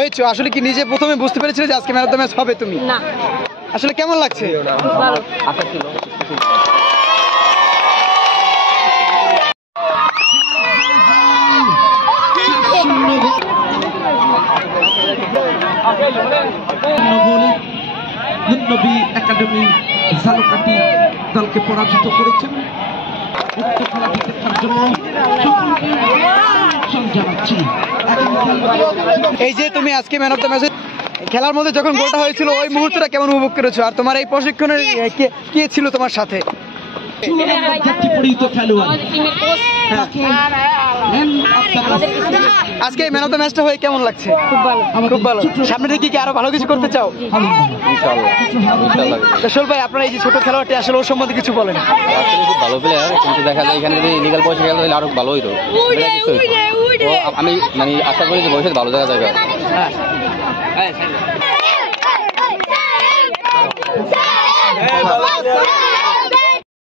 হয়েছো আসলে কি নিজে প্রথমে বুঝতে পেরেছিলে যে আজকে ম্যান অফ দ্য ম্যাচ হবে তুমি? না। আসলে কেমন লাগছে? ভালো। আশা ছিল। নবী একাডেমি ঝালকাঠি দলকে পরাজিত করেছেন। উক্ত খেলাটি দেখার জন্য সকলকে আমন্ত্রণ জানাচ্ছি। এই যে তুমি আজকে ম্যান অফ দ্য ম্যাচ খেলার মধ্যে যখন গোলটা হয়েছিল ওই মুহূর্তটা কেমন উপভোগ করেছো? আর তোমার এই প্রশিক্ষণের কে ছিল তোমার সাথে? আজকে ম্যান অফ দ্য ম্যাচটা হয়ে কেমন লাগছে? খুব ভালো। খুব ভালো। সামনে থেকে কি আরো ভালো কিছু করতে চাও? সোহেল ভাই, আপনার এই যে ছোট খেলোয়াড়টি আসলে ওর সম্বন্ধে কিছু বলেন। আসলে খুব ভালো প্লেয়ার, কিন্তু দেখা যায় এখানে যদি লিগাল পয়সা খেলা তাহলে আরো ভালো হইতো। আমি মানে আশা করি যে ভবিষ্যৎ ভালো জায়গা যাবে। হ্যাঁ।